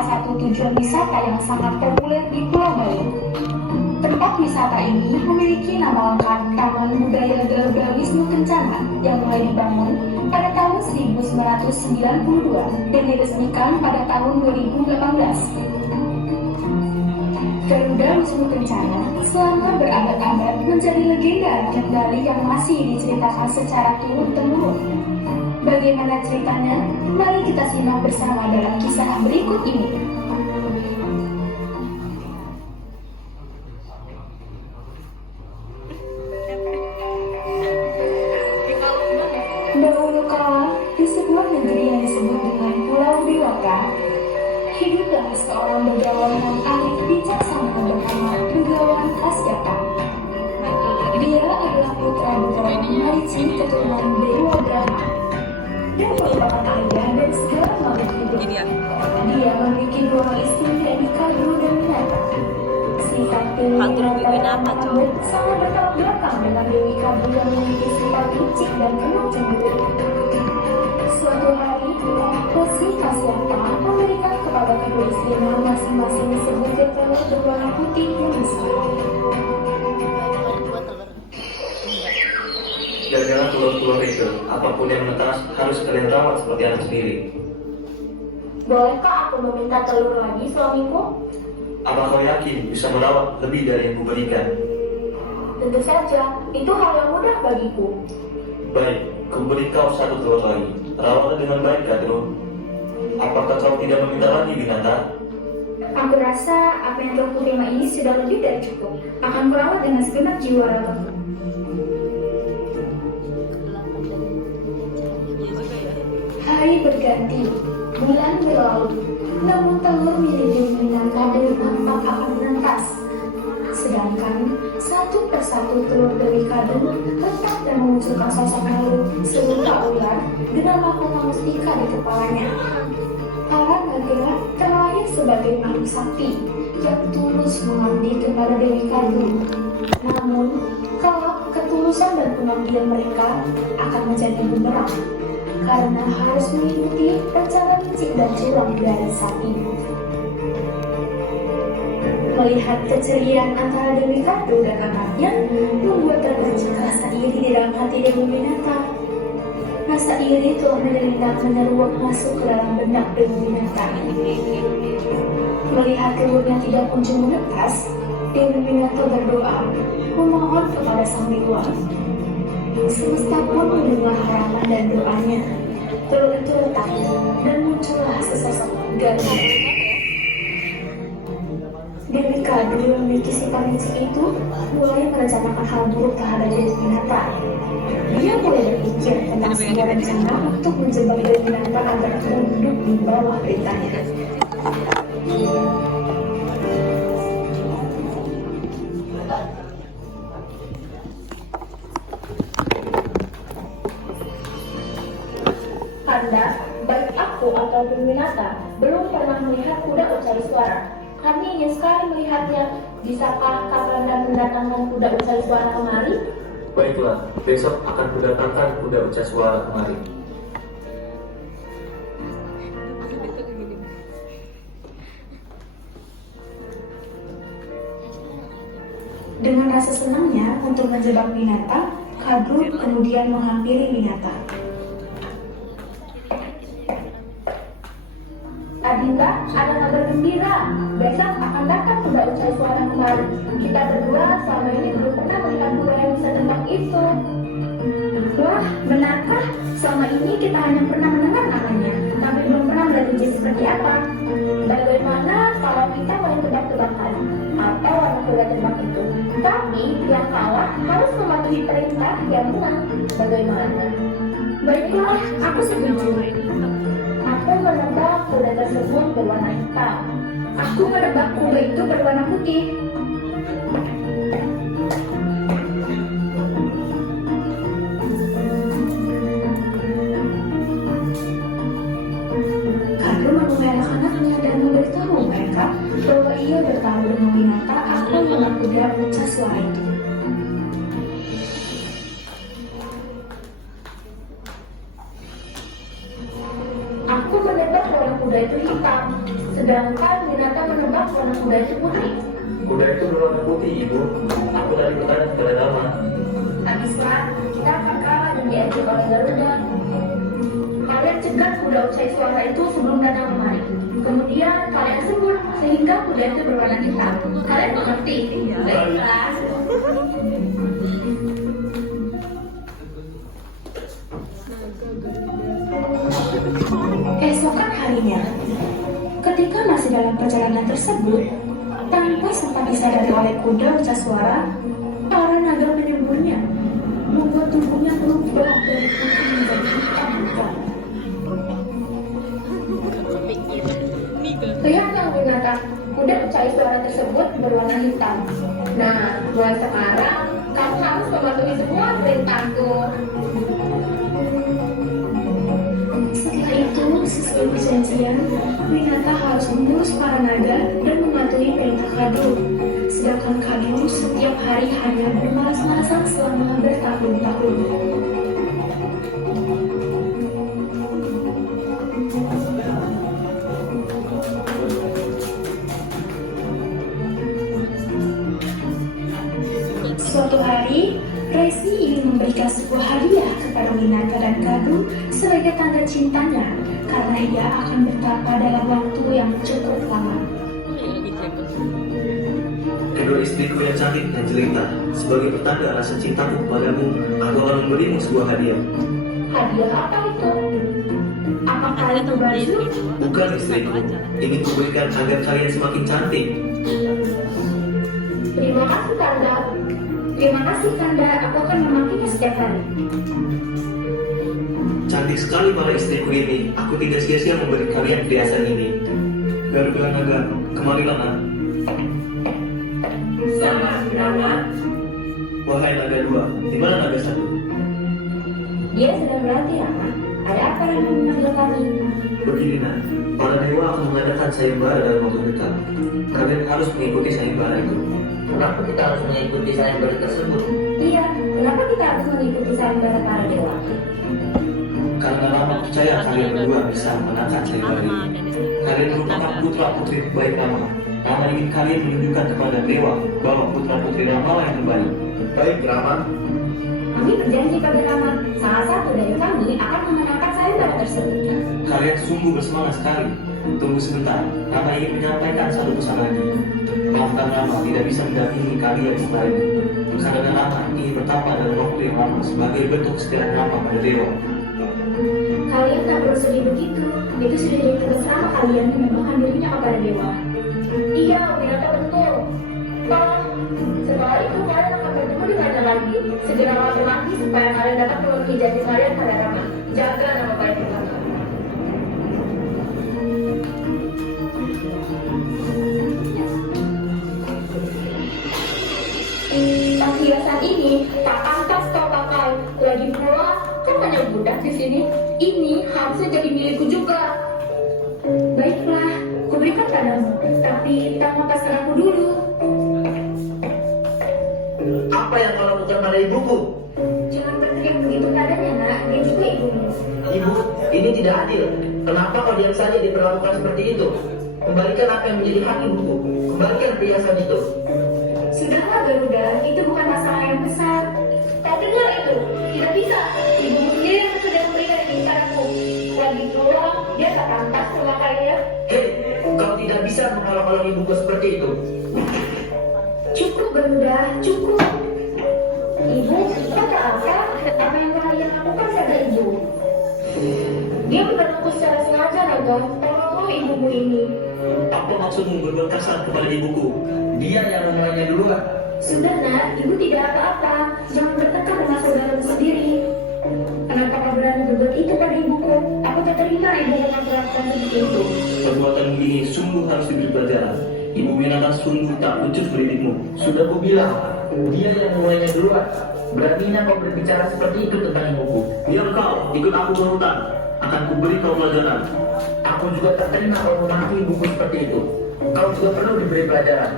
salah satu tujuan wisata yang sangat populer di Pulau Bali. Tempat wisata ini memiliki nama lengkap Taman Budaya Garuda Wisnu Kencana yang mulai dibangun pada tahun 1992 dan diresmikan pada tahun 2018. Garuda Wisnu Kencana selama berabad-abad menjadi legenda Rakyat Bali yang masih diceritakan secara turun-temurun. Bagaimana ceritanya? Mari kita simak bersama dalam kisah berikut ini. Dahulu kala, di sebuah negeri yang disebut dengan Pulau Dewata, hiduplah seorang begawan yang arif bijaksana bernama Begawan Asyata. Dia adalah putra begawan Marici keturunan Dewa Brahma dan merupakan ayah dari segala makhluk hidup. Dia memiliki dua istri, yaitu Kadu dan Winata. Sifat Dewi Winata sangat bertolak belakang dengan Dewi Kadu yang memiliki sifat licik dan penuh cemburu. Suatu hari, Resi Kasyapa memberikan kepada kedua istrinya masing-masing sebutir telur berwarna putih membesar. Jagalah telur-telur itu, apapun yang menetas harus kalian rawat seperti anak sendiri. Bolehkah aku meminta telur lagi, suamiku? Apa kau yakin bisa merawat lebih dari yang kuberikan? Tentu saja, itu hal yang mudah bagiku. Baik, kuberi kau satu telur lagi. Rawatlah dengan baik, Kadru. Apakah kau tidak meminta lagi, Winata? Aku rasa apa yang telah kuterima ini sudah lebih dari cukup. Akan kurawat dengan segenap jiwa ragaku. Hari berganti, bulan berlalu, namun telur milik Dewi Winata dari tampak akan menetas. Sedangkan satu persatu telur Dewi Kadu tetap dan memunculkan sosok makhluk serupa ular dengan mahkota mustika di kepalanya. Para naga terlahir sebagai makhluk sakti yang tulus mengabdi kepada Dewi Kadu. Namun, kelak ketulusan dan pengabdian mereka akan menjadi bumerang karena harus mengikuti rencana licik dan curang dari saat ini. Melihat keceriaan antara Dewi Kadu dan anaknya membuat terbersih rasa iri di dalam hati Dewi Winata. Rasa iri telah menyeruak masuk ke dalam benak Dewi Winata. Melihat telurnya tidak kunjung menetas, Dewi Winata berdoa memohon kepada Sang Dewa. Semesta pun mendengar harapan dan doanya. Telur itu retak dan muncullah sesosok Garuda. Dewi Kadu yang memiliki sifat licik itu mulai merencanakan hal buruk terhadap Dewi Winata. Dia mulai berpikir tentang sebuah rencana untuk menjebak Dewi Winata agar tunduk di bawah perintahnya. Anda, baik aku ataupun Winata, belum pernah melihat kuda ucai suara. Kami ingin sekali melihatnya. Bisakah Kakanda mendatangkan kuda ucai suara kemari? Baiklah, besok akan kudatangkan kuda ucai suara kemari. Dengan rasa senangnya untuk menjebak Winata, Kadu kemudian menghampiri Winata. Adinda, ada kabar gembira. Besok akan datang kuda ucai suara kemari. Kita berdua selama ini belum pernah melihat kuda yang bisa terbang itu. Wah, benarkah? Selama ini kita hanya pernah mendengar namanya, tapi belum pernah melihat dia seperti apa. Bagaimana kalau kita main tebak-tebakan? Apa warna kuda terbang itu? Tapi yang kalah harus mematuhi perintah yang menang. Bagaimana? Baiklah, aku setuju. Aku menebak kuda tersebut berwarna hitam. Aku menebak kuda itu berwarna putih. Kadu mengelak anaknya dan memberitahu mereka bahwa ia bertaruh dengan Winata akan menang kuda ucai suara itu. Aku menebak warna kuda itu hitam. Sedangkan Winata menebak warna kuda itu putih. Kuda itu berwarna putih, Ibu. Aku tadi bertanya kepada Rama. Habislah, kita akan kalah dan diajak oleh Garuda. Kalian cegat kuda ucai suara itu sebelum datang kemari. Kemudian kalian sebut sehingga kuda itu berwarna hitam. Kalian mengerti? Baiklah. Keesokan harinya, ketika masih dalam perjalanan tersebut, tanpa sempat disadari oleh kuda ucap suara, para naga menyerbunya, membuat tubuhnya berubah dari putih menjadi hitam pekat. Lihatlah Winata, kuda ucai suara tersebut berwarna hitam. Nah, mulai sekarang kamu harus mematuhi semua perintahku. Setelah itu, sesuai perjanjian, Winata harus mengurus para naga dan mematuhi perintah Kadu. Sedangkan Kadu setiap hari hanya bermalas-malasan selama bertahun-tahun. Suatu hari, Resi ingin memberikan sebuah hadiah kepada Winata dan Kadu sebagai tanda cintanya, karena ia akan bertapa dalam waktu yang cukup lama. Kedua istriku yang cantik dan jelita, sebagai pertanda rasa cintaku padamu, aku akan memberimu sebuah hadiah. Hadiah apa itu? Apakah itu baju? Bukan istriku, ini kuberikan agar kalian semakin cantik. Terima kasih Kanda. Terima kasih Kanda, aku akan memakainya setiap hari. Cantik sekali para istriku ini, aku tidak sia-sia memberi kalian perhiasan ini. Garuda naga, kemarilah nak. Selamat Brahma. Wahai naga dua, di mana naga satu? Dia sedang berlatih, Rama. Ada apa yang memanggil kami? Begini nak, para dewa akan mengadakan sayembara dalam waktu dekat. Kalian harus mengikuti sayembara itu. Kenapa kita harus mengikuti sayembara tersebut? Iya, kenapa kita harus mengikuti sayembara para dewa? Karena Rama percaya kalian berdua bisa menangkan sayembara ini. Kalian merupakan putra putri terbaik Rama. Rama ingin kalian menunjukkan kepada dewa bahwa putra putri Rama yang terbaik. Baik Rama. Kami berjanji pada Rama, salah satu dari kami akan memenangkan sayembara tersebut. Kalian sungguh bersemangat sekali. Tunggu sebentar, Rama ingin menyampaikan satu pesan lagi. Maafkan Rama tidak bisa mendampingi kalian setelah ini. Karena Rama ingin bertapa dalam waktu yang lama sebagai bentuk kesetiaan Rama pada dewa. Kalian tak perlu sedih begitu. Itu sudah jadi tugas Rama kalian menyembahkan dirinya kepada dewa. Iya, Winata betul. Toh, setelah itu kalian akan bertemu dengannya lagi. Segera laki supaya kalian dapat memenuhi janji kalian pada Rama. Jaga nama baik Rama. Perhiasan ini tak pantas kau pakai. Lagi pula, kan banyak budak di sini. Ini harusnya jadi milikku juga. Baiklah, kuberikan padamu. Tapi tak lepaskan aku dulu. Apa yang kau lakukan pada ibuku? Jangan berteriak begitu padanya, nak. Dia juga ibumu. Ibu, ini tidak adil. Kenapa kau diam saja diperlakukan seperti itu? Kembalikan apa yang menjadi hak ibuku. Kembalikan perhiasan itu. Sudahlah Garuda, itu bukan masalah yang besar. Tak dengar itu, tidak bisa. Ibumu sendiri yang sudah memberikan ini padaku. Lagi pula, dia tak pantas memakainya. Hei, kau tidak bisa menghalang-halang ibuku seperti itu. Cukup Garuda, cukup. Ibu, kata apa? Apa yang kalian lakukan pada ibu? Dia membantu secara sengaja, Naga. Tolonglah ibumu ini. Apa maksudmu berbuat kasar kepada ibuku? Dia yang memulainya duluan. Sudah, Nak. Ibu tidak apa-apa. Jangan bertengkar dengan saudaramu sendiri. Kenapa kau berani berbuat itu pada ibuku? Aku tak terima ibu memperlakukan seperti itu. Perbuatan ini sungguh harus diberi pelajaran. Ibu Winata sungguh tak pucuk mendidikmu. Sudah kubilang, dia yang memulainya duluan. Beraninya kau berbicara seperti itu tentang ibuku. Diam kau, ikut aku ke hutan. Akan kuberi kau pelajaran. Aku juga tak terima kau memaki ibuku seperti itu. Kau juga perlu diberi pelajaran.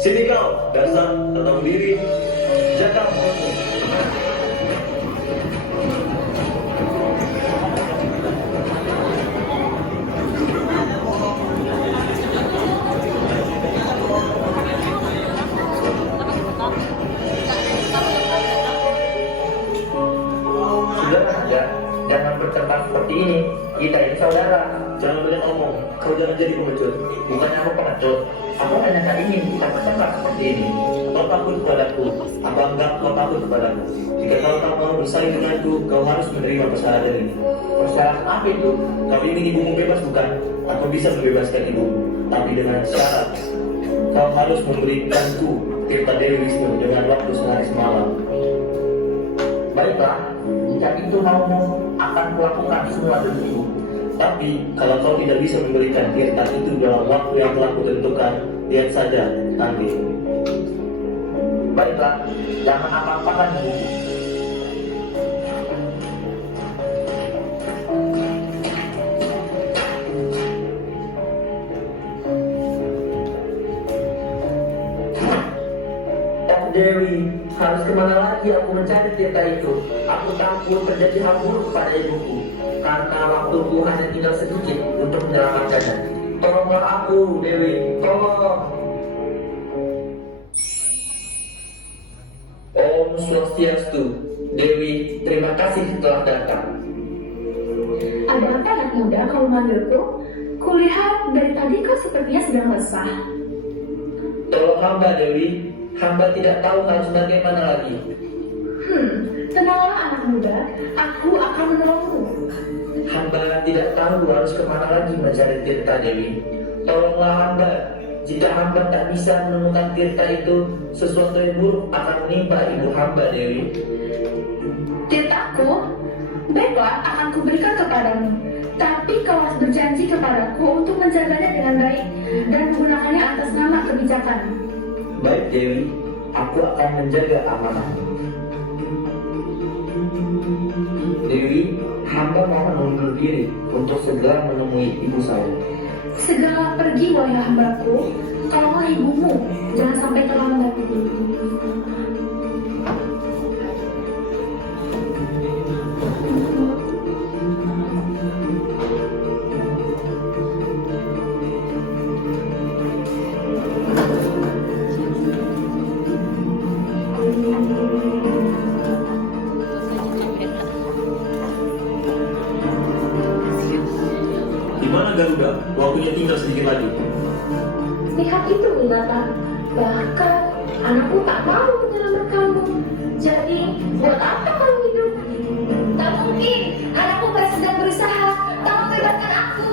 Sini kau, dasar, tak tahu diri. menurutmu? Sudah ada, jangan bertengkar seperti ini. Kita ini saudara. Jangan banyak omong, kau jangan jadi pengecut. Bukannya aku pengecut. Aku hanya tak ingin kita bertengkar seperti ini. Kau takut kepadaku, apa enggak kau takut kepadaku? Jika kau tak mau bersaing denganku, kau harus menerima persyaratan ini. Persyaratan apa itu? Kau ingin ibumu bebas bukan? Aku bisa membebaskan ibumu, tapi dengan syarat. Kau harus memberikanku Tirta Dewi Wisnu dengan waktu sehari semalam. Baiklah, jika itu maumu, akan kulakukan semua demikian. Tapi kalau kau tidak bisa memberikan Tirta itu dalam waktu yang telah kutentukan, lihat saja nanti. Baiklah, jangan apa-apakan ibuku. Dewi, harus kemana lagi aku mencari Tirta itu? Aku takut terjadi hal buruk pada ibuku, karena waktuku hanya tinggal sedikit untuk menyelamatkannya. Tolonglah aku, Dewi, tolong. Om Swastiastu, Dewi, terima kasih telah datang. Ada apa anak muda kau memanggilku? Kulihat dari tadi kau sepertinya sedang resah. Tolong hamba, Dewi. Hamba tidak tahu harus bagaimana lagi. Tenanglah anak muda, aku akan menolongmu. Hamba tidak tahu harus kemana lagi mencari Tirta, Dewi. Tolonglah hamba. Jika hamba tak bisa menemukan Tirta itu, sesuatu yang buruk akan menimpa ibu hamba, Dewi. Tirtaku, baiklah akan kuberikan kepadamu. Tapi kau harus berjanji kepadaku untuk menjaganya dengan baik dan menggunakannya atas nama kebijakan. Baik, Dewi. Aku akan menjaga amanah. Dewi, hamba mohon mundur diri untuk segera menemui ibu saya. Segera pergi wahai hambaku, tolonglah ibumu, jangan sampai terlambat. Di mana Garuda? Waktunya tinggal sedikit lagi. Lihat itu Winata, bahkan anakku tak mau menyelamatkanmu. Jadi, buat apa kamu hidup? Tak mungkin, anakku sedang berusaha. Tolong bebaskan aku.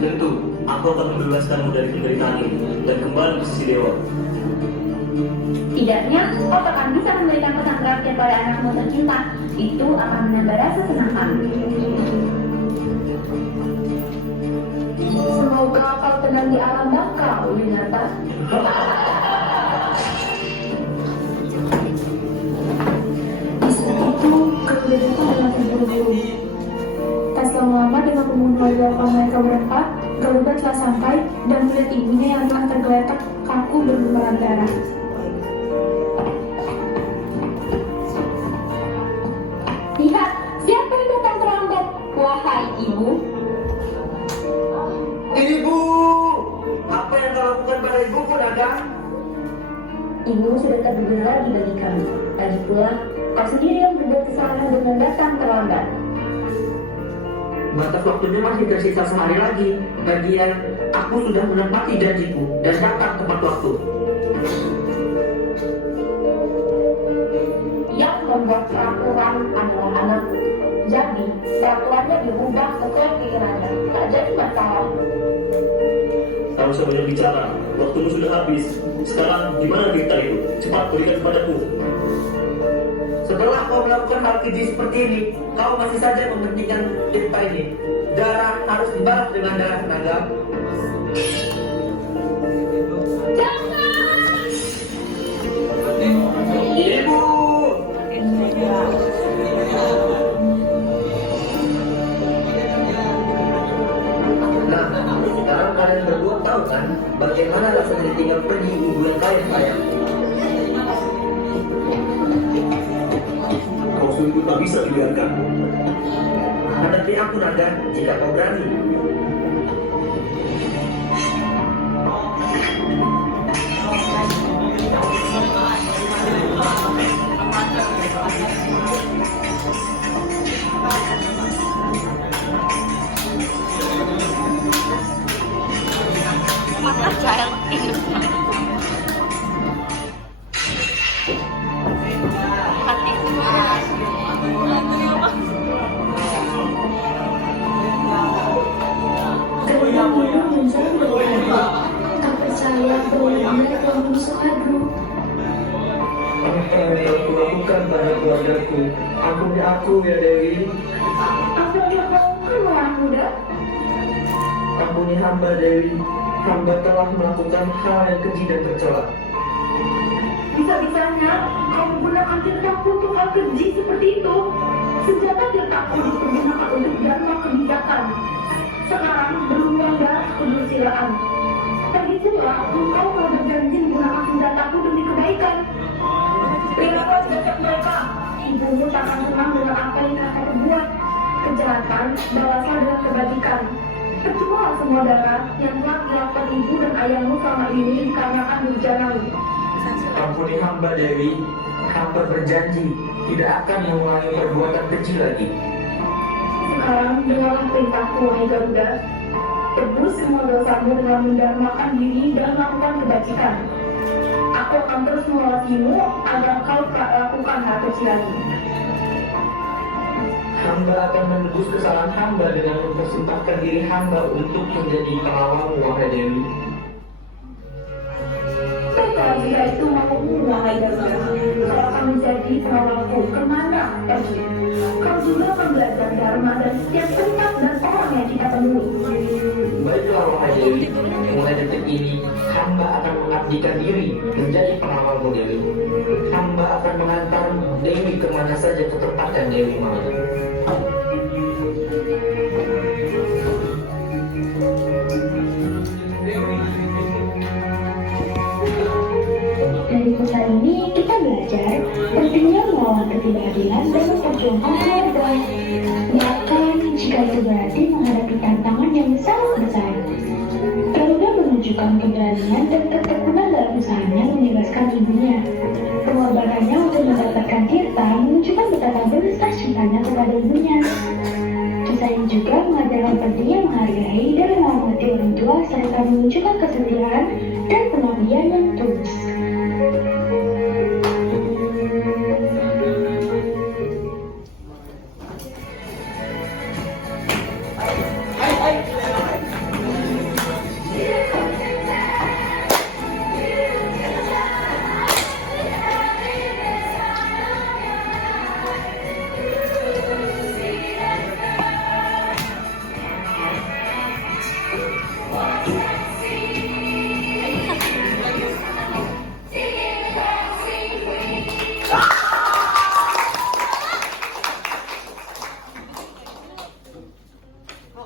Tentu, aku akan membebaskanmu dari penderitaan ini dan kembali ke sisi dewa. Tidaknya, kau akan bisa memberikan pesan terakhir pada anakmu tercinta. Itu akan menambah rasa senang hati. Semoga kau tenang di alam baka, Winata. Di saat itu, Garuda datang dengan terburu-buru. Tak selang lama dengan membunuh dilakukan mereka berempat, Garuda telah sampai dan melihat ibunya yang telah tergeletak kaku berlumuran darah. Lihat, siapa yang datang terlambat? Wahai ibu. Ibu! Apa yang kau lakukan pada ibuku, Naga? Ibu sudah tak berguna lagi bagi kami. Lagi pula, kau sendiri yang berbuat kesalahan dengan datang terlambat. Batas waktunya masih tersisa sehari lagi. Bagian, aku sudah menepati janjiku dan datang tepat waktu. Yang membuat peraturan adalah anakku. Jadi, peraturannya diubah sesuai keinginannya. Tak jadi masalah. Kamu sudah banyak bicara, waktumu sudah habis. Sekarang, di mana Tirta itu? Cepat berikan kepadaku. Setelah kau melakukan hal keji seperti ini, kau masih saja mementingkan Tirta ini. Darah harus dibalas dengan darah tenaga. Ibu! Nah, sekarang kalian berdua tahu kan bagaimana rasanya tinggal pergi ibu yang kalian sayang. tak bisa dibiarkan. Hadapi aku naga jika kau berani. Gerbang biru menjadi berhenti. Tak percaya bahwa dia telah menusuk Hadru. Apa yang telah kulakukan pada keluargaku? Ampuni aku ya Dewi. Apa yang kau orang muda? Ampuni hamba Dewi. Hamba telah melakukan hal yang keji dan tercela. Bisa-bisanya kau menggunakan tirtaku untuk hal keji seperti itu. Senjata tirtaku dipergunakan untuk dharma kebijakan. Sekarang berulang darah kedusilaan. Tadi pula engkau telah berjanji menggunakan senjataku demi kebaikan. Berilah jagat mereka. Ibumu tak akan senang dengan apa yang akan perbuat. Kejahatan balaslah dengan kebajikan. Percuma semua darah yang telah dilakukan ibu dan ayahmu selama ini dikarenakan durjanamu. Ampuni hamba Dewi. Hamba berjanji tidak akan mengulangi perbuatan keji lagi. Sekarang dengarlah perintahku, wahai Garuda. Tebus semua dosamu dengan mendharmakan diri dan melakukan kebajikan. Aku akan terus mengawasimu agar kau tak lakukan hal kecil lagi. Hamba akan menebus kesalahan hamba dengan mempersembahkan diri hamba untuk menjadi pengawalmu, wahai Dewi. Baiklah, jika itu maumu, wahai Garuda. Kau akan menjadi pengawalku kemana pergi. Kau juga akan belajar dharma dan setiap tempat dan orang yang kita temui. Baiklah, wahai Dewi. Mulai detik ini, hamba akan mengabdikan diri menjadi pengawalmu, Dewi. Hamba akan mengantar Dewi kemana saja ke tempat yang Dewi mau. Dari pesan ini kita belajar pentingnya melawan ketidakadilan dan memperjuangkan keluarga. Bahkan jika itu berarti menghadapi tantangan yang sangat besar. Garuda menunjukkan keberanian dan ketekunan dalam usahanya membebaskan ibunya. Pengorbanannya untuk mendapatkan Tirta menunjukkan betapa besar cintanya kepada ibunya. Kisah ini juga mengajarkan pentingnya menghargai dan menghormati orang tua serta menunjukkan kesetiaan dan pengabdian yang tulus.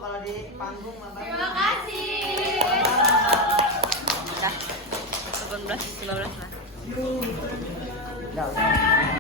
Kalau di panggung Terima kasih. Udah 18, 15 lah.